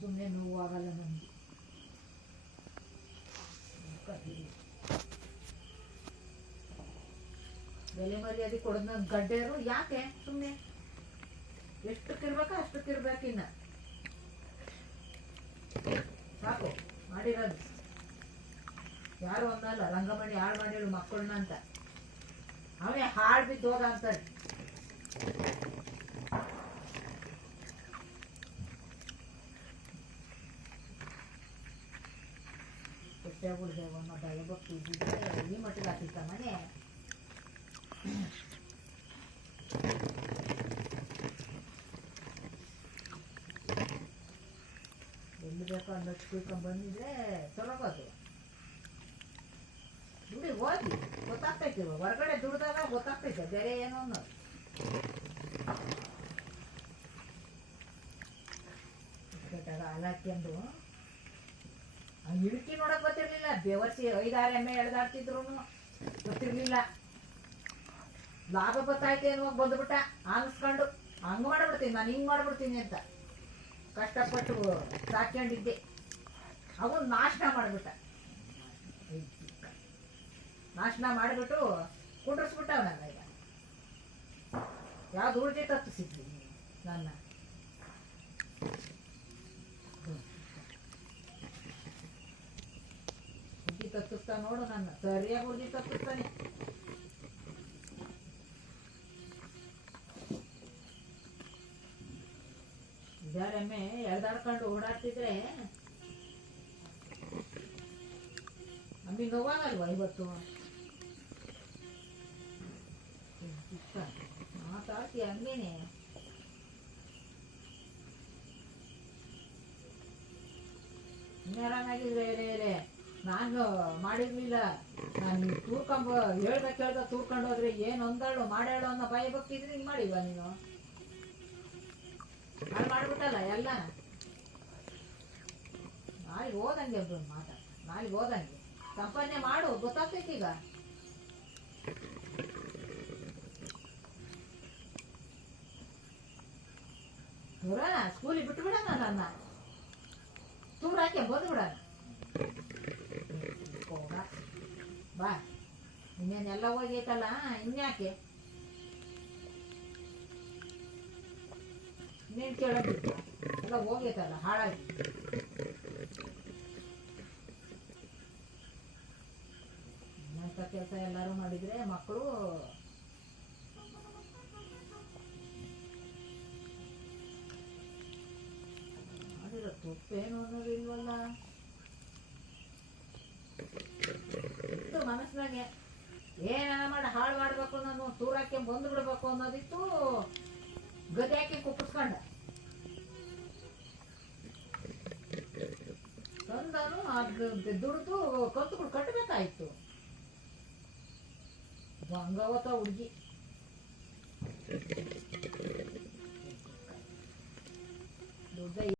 ಸುಮ್ಮನೆ ನೋವಾಗಲ್ಲ ನಮಗೆ. ಬೆಲೆ ಮರ್ಯಾದೆ ಕೊಡೋದ್ ನನ್ ಗಡ್ಡೆರು ಯಾಕೆ ಸುಮ್ಮನೆ ಎಷ್ಟಕ್ಕಿರ್ಬೇಕ ಅಷ್ಟಕ್ಕಿರ್ಬೇಕಿನ್ನ ಸಾಕು ಮಾಡಿರೋದು. ಯಾರು ಅನ್ನಲ್ಲ ರಂಗಮಣಿ ಹಾಳು ಮಾಡಿಳು ಮಕ್ಕಳನ್ನ ಅಂತ, ಅವನೇ ಹಾಳು ಬಿದ್ದು ಹೋದ ಅಂತಾರೆ. ಹೊಟ್ಟೆಗಳ್ದೇವ ದಯಭಕ್ತಿ ಇದ್ದಿದ್ರೆ ಈ ಮಟ್ಟಿಗೆ ಆಗ್ತಿತ್ತ ಮನೆ. ಎಲ್ಲಿ ಬೇಕೋ ಅನ್ನೋದು ಕುಯ್ಕೊಂಡ್ ಬಂದಿದ್ರೆ ತೊಲಗೋದು. ದುಡಿ ಹೋಗಿ ಗೊತ್ತಾಗ್ತೈತಿ, ಹೊರಗಡೆ ದುಡ್ದಾಗ ಗೊತ್ತಾಗ್ತೈತೆ ಬೇರೆ ಏನೋ ಅನ್ನೋದು. ಹಾಲು ಹಾಕ್ಯಂಡು ಇಳುಕಿ ನೋಡಕ್ ಗೊತ್ತಿರ್ಲಿಲ್ಲ. ಬೆವರ್ಸಿ 5-6 ಎಮ್ಮೆ ಎಳ್ದಾಡ್ತಿದ್ರು ಗೊತ್ತಿರ್ಲಿಲ್ಲ. ಲಾಭ ಗೊತ್ತಾಯ್ತು ಅನ್ನುವಾಗ ಬಂದ್ಬಿಟ್ಟ ಅನ್ಸ್ಕೊಂಡು ಹಂಗ್ ಮಾಡ್ಬಿಡ್ತೀನಿ ನಾನು, ಹಿಂಗ್ ಮಾಡ್ಬಿಡ್ತೀನಿ ಅಂತ ಕಷ್ಟಪಟ್ಟು ಸಾಕ್ಕೊಂಡಿದ್ದೆ. ಅವನು ನಾಶನ ಮಾಡ್ಬಿಟ್ಟ. ನಾಶನ ಮಾಡಿಬಿಟ್ಟು ಕುಂಡ್ರಿಸ್ಬಿಟ್ಟವ ನನ್ನ. ಈಗ ಯಾವ್ದು ಉಳಿದಿ ತಪ್ಪಿಸಿದ್ವಿ ನನ್ನ. ಬುದ್ಧಿ ತಪ್ಪಿಸ್ತಾ ನೋಡು ನನ್ನ, ಸರಿಯಾಗಿ ಬುದ್ಧಿ ತಪ್ಪಿಸ್ತಾನೆ. ಎಮ್ಮೆ ಎಳ್ದಾಡ್ಕೊಂಡು ಓಡಾಡ್ತಿದ್ರೆ ನಮಗೆ ನೋವಾಗಲ್ವಾ ಇವತ್ತು? ಮಾತಾಡ್ತಿ ಹಂಗೇನೆ. ಇನ್ನೇರಾಗಿದ್ರೆ ನಾನು ಮಾಡಿರ್ಲಿಲ್ಲ. ನಾನು ತೂರ್ಕೊಂಬ ಹೇಳ್ದ ತೂರ್ಕೊಂಡು ಹೋದ್ರೆ ಏನು ಒಂದಾಳು ಮಾಡಾಳು ಅನ್ನೋ ಭಯ ಭಕ್ತಿದ್ರೆ ಹಿಂಗೆ ಮಾಡಿಲ್ವಾ ನೀನು? ಅದು ಮಾಡ್ಬಿಟ್ಟಲ್ಲ ಎಲ್ಲ. ನಾಳೆಗೆ ಹೋದಂಗೆ ಮಾತಾಡ, ನಾಳೆಗೆ ಹೋದಂಗೆ ಸಂಪಾದನೆ ಮಾಡು, ಗೊತ್ತಾಗ್ತೈತಿ ಈಗ. ಸ್ಕೂಲಿಗೆ ಬಿಟ್ಟು ಬಿಡೋಣ, ನನ್ನ ತೂರ್ ಹಾಕಿ ಬಂದು ಬಿಡೋಣ. ಬಾ, ಇನ್ನೇನೆಲ್ಲ ಹೋಗೈತಲ್ಲ, ಇನ್ಯಾಕೆ ಇನ್ನೇನು ಕೇಳೋದು? ಎಲ್ಲ ಹೋಗೈತಲ್ಲ ಹಾಳಾಗಿ. ಇನ್ನಂಥ ಕೆಲಸ ಎಲ್ಲರೂ ಮಾಡಿದ್ರೆ ಮಕ್ಕಳು ಮಾಡಿರೋ ತುಪ್ಪೇನು ಅನ್ನೋದು ಇಲ್ವಲ್ಲ. ಇತ್ತು ಮನಸ್ಸಿನಾಗೆ ಏನಾರ ಮಾಡಿ ಹಾಳು ಮಾಡ್ಬೇಕು, ನಾನು ತೂರಾಕೆ ಬಂದು ಬಿಡ್ಬೇಕು ಅನ್ನೋದಿತ್ತು. ಗದೆ ಹಾಕಿ ಕುಪ್ಪಿಸ್ಕೊಂಡ ತಂದನು. ದುಡ್ದು ಕಂತುಗಳು ಕಟ್ಟಬೇಕಾಯ್ತು. ಭಂಗವತ ಹುಡುಗಿ ದುಡ್ಡ